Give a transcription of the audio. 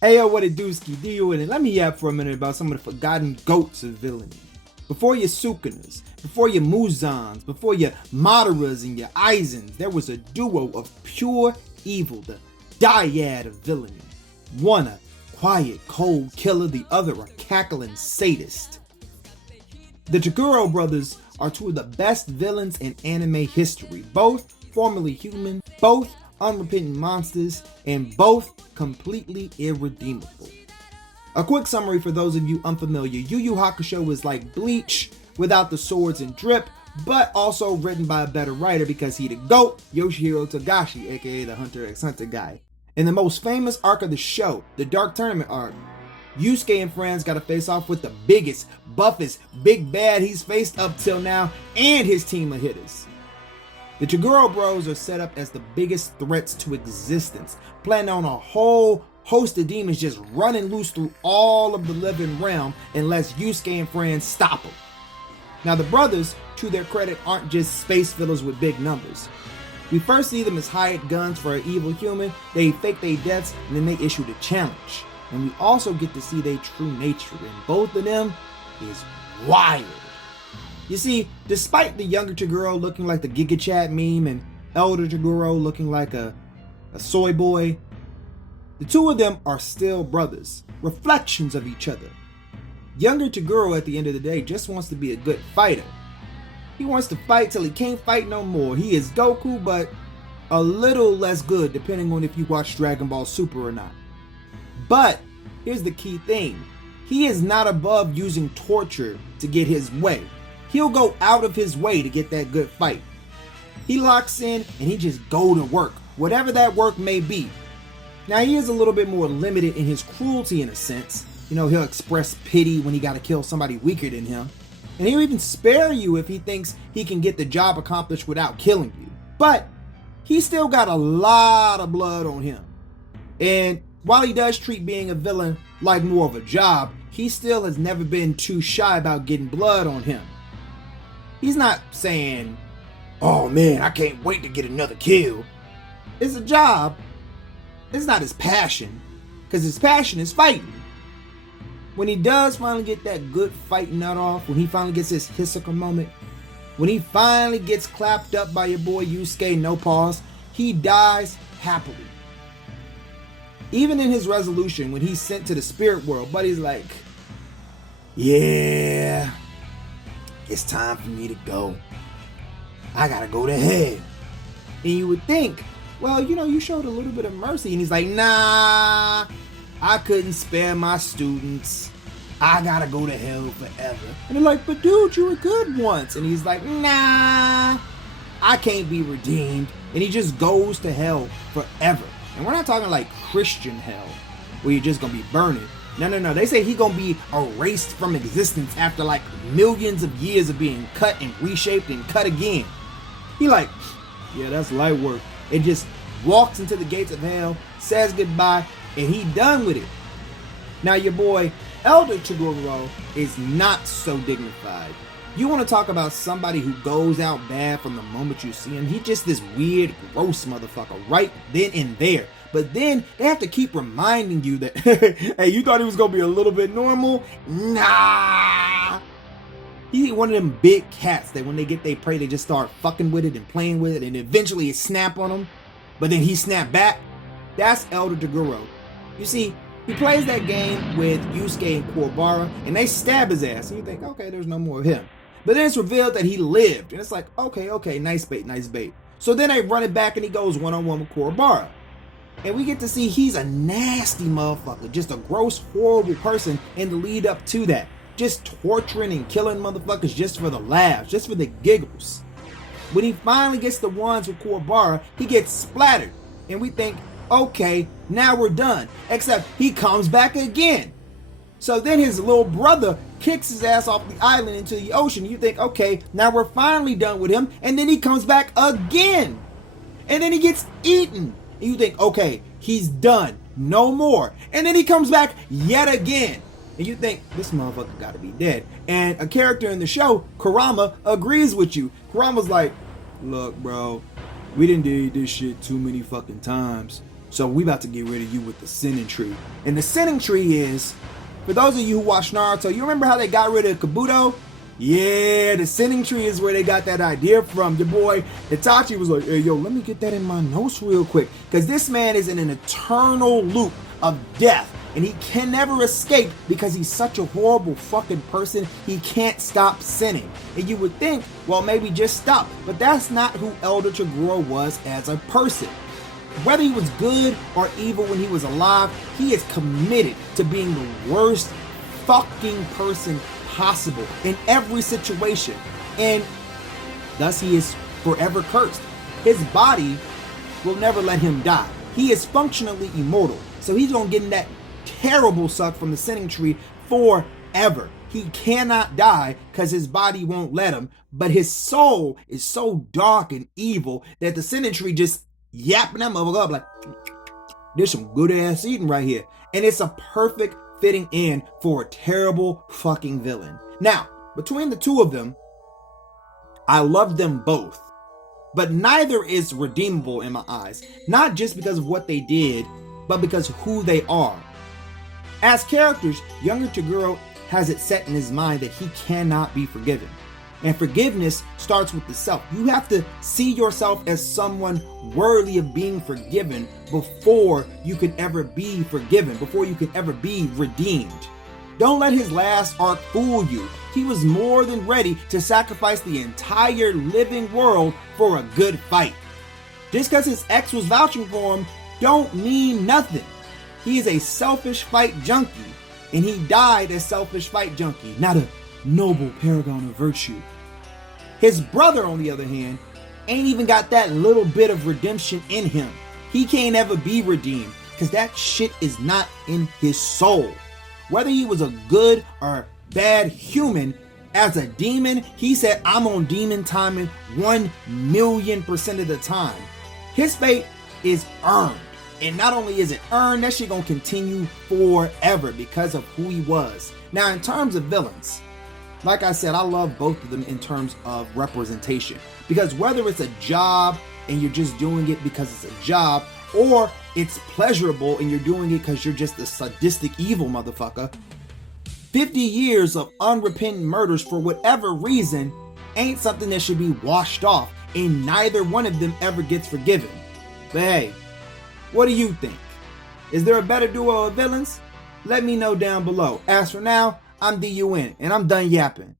Hey yo, what it do, ski do it, and let me yap for a minute about some of the forgotten goats of villainy. Before your Sukanas, before your Muzans, before your Madaras and your Aizens, there was a duo of pure evil, the dyad of villainy. One a quiet, cold killer, the other a cackling sadist. The Toguro brothers are two of the best villains in anime history, both formerly human, both unrepentant monsters, and both completely irredeemable. A quick summary for those of you unfamiliar: Yu Yu Hakusho is like Bleach without the swords and drip, but also written by a better writer because he the GOAT, Yoshihiro Togashi, aka the Hunter x Hunter guy. In the most famous arc of the show, the Dark Tournament arc, Yusuke and friends gotta face off with the biggest, buffest, big bad he's faced up till now, and his team of hitters. The Toguro Bros are set up as the biggest threats to existence, planning on a whole host of demons just running loose through all of the living realm unless Yusuke and friends stop them. Now the brothers, to their credit, aren't just space villains with big numbers. We first see them as hired guns for an evil human, they fake their deaths, and then they issue the challenge. And we also get to see their true nature, and both of them is wild. You see, despite the younger Toguro looking like the Giga Chat meme and elder Toguro looking like a soy boy, the two of them are still brothers, reflections of each other. Younger Toguro at the end of the day just wants to be a good fighter. He wants to fight till he can't fight no more. He is Goku, but a little less good depending on if you watch Dragon Ball Super or not. But here's the key thing: he is not above using torture to get his way. He'll go out of his way to get that good fight. He locks in and he just go to work, whatever that work may be. Now he is a little bit more limited in his cruelty in a sense. You know, he'll express pity when he gotta kill somebody weaker than him. And he'll even spare you if he thinks he can get the job accomplished without killing you. But he still got a lot of blood on him. And while he does treat being a villain like more of a job, he still has never been too shy about getting blood on him. He's not saying, "Oh man, I can't wait to get another kill." It's a job. It's not his passion, because his passion is fighting. When he does finally get that good fight nut off, when he finally gets his Hisoka moment, when he finally gets clapped up by your boy Yusuke, no pause, he dies happily. Even in his resolution, when he's sent to the spirit world, Buddy's like, "Yeah, it's time for me to go. I gotta go to hell." And you would think, well, you know, you showed a little bit of mercy. And he's like, "Nah, I couldn't spare my students. I gotta go to hell forever." And they're like, "But dude, you were good once." And he's like, "Nah, I can't be redeemed." And he just goes to hell forever. And we're not talking like Christian hell, where you're just gonna be burning. No. They say he gonna be erased from existence after like millions of years of being cut and reshaped and cut again. He like, "Yeah, that's light work." And just walks into the gates of hell, says goodbye, and he done with it. Now your boy Elder Toguro is not so dignified. You want to talk about somebody who goes out bad from the moment you see him? He just this weird, gross motherfucker right then and there. But then they have to keep reminding you that, hey, you thought he was going to be a little bit normal? Nah. He's one of them big cats that when they get their prey, they just start fucking with it and playing with it, and eventually it snap on them, but then he snap back. That's Elder Toguro. You see, he plays that game with Yusuke and Kuwabara, and they stab his ass, and you think, okay, there's no more of him. But then it's revealed that he lived, and it's like, okay, nice bait. So then they run it back, and he goes one-on-one with Kuwabara. And we get to see he's a nasty motherfucker, just a gross, horrible person in the lead up to that. Just torturing and killing motherfuckers just for the laughs, just for the giggles. When he finally gets the ones with Kuwabara, he gets splattered. And we think, okay, now we're done. Except he comes back again. So then his little brother kicks his ass off the island into the ocean. You think, okay, now we're finally done with him. And then he comes back again. And then he gets eaten. And you think, okay, he's done. No more. And then he comes back yet again. And you think, this motherfucker gotta be dead. And a character in the show, Kurama, agrees with you. Kurama's like, "Look, bro, we done did this shit too many fucking times. So we about to get rid of you with the sinning tree. And the sinning tree is, for those of you who watch Naruto, you remember how they got rid of Kabuto? Yeah, the sinning tree is where they got that idea from. The boy Itachi was like, hey yo, let me get that in my notes real quick. Because this man is in an eternal loop of death. And he can never escape because he's such a horrible fucking person, he can't stop sinning. And you would think, well, maybe just stop. But that's not who Elder Toguro was as a person. Whether he was good or evil when he was alive, he is committed to being the worst fucking person possible in every situation. And thus he is forever cursed. His body will never let him die. He is functionally immortal. So he's gonna get in that terrible suck from the sinning tree forever. He cannot die because his body won't let him, but his soul is so dark and evil that the sinning tree just yapping that motherfucker up like, there's some good ass eating right here. And it's a perfect fitting in for a terrible fucking villain. Now, between the two of them, I love them both, but neither is redeemable in my eyes. Not just because of what they did, but because who they are. As characters, younger Toguro has it set in his mind that he cannot be forgiven. And forgiveness starts with the self. You have to see yourself as someone worthy of being forgiven before you can ever be forgiven, before you can ever be redeemed. Don't let his last arc fool you. He was more than ready to sacrifice the entire living world for a good fight. Just because his ex was vouching for him don't mean nothing. He is a selfish fight junkie, and he died a selfish fight junkie, not a noble paragon of virtue. His brother, on the other hand, ain't even got that little bit of redemption in him. He can't ever be redeemed because that shit is not in his soul. Whether he was a good or bad human, as a demon, he said, I'm on demon timing 1,000,000% of the time. His fate is earned. And not only is it earned, that shit gonna continue forever because of who he was. Now, in terms of villains, like I said, I love both of them in terms of representation. Because whether it's a job and you're just doing it because it's a job, or it's pleasurable and you're doing it because you're just a sadistic evil motherfucker, 50 years of unrepentant murders for whatever reason ain't something that should be washed off, and neither one of them ever gets forgiven. But hey, what do you think? Is there a better duo of villains? Let me know down below. As for now, I'm DUN, and I'm done yapping.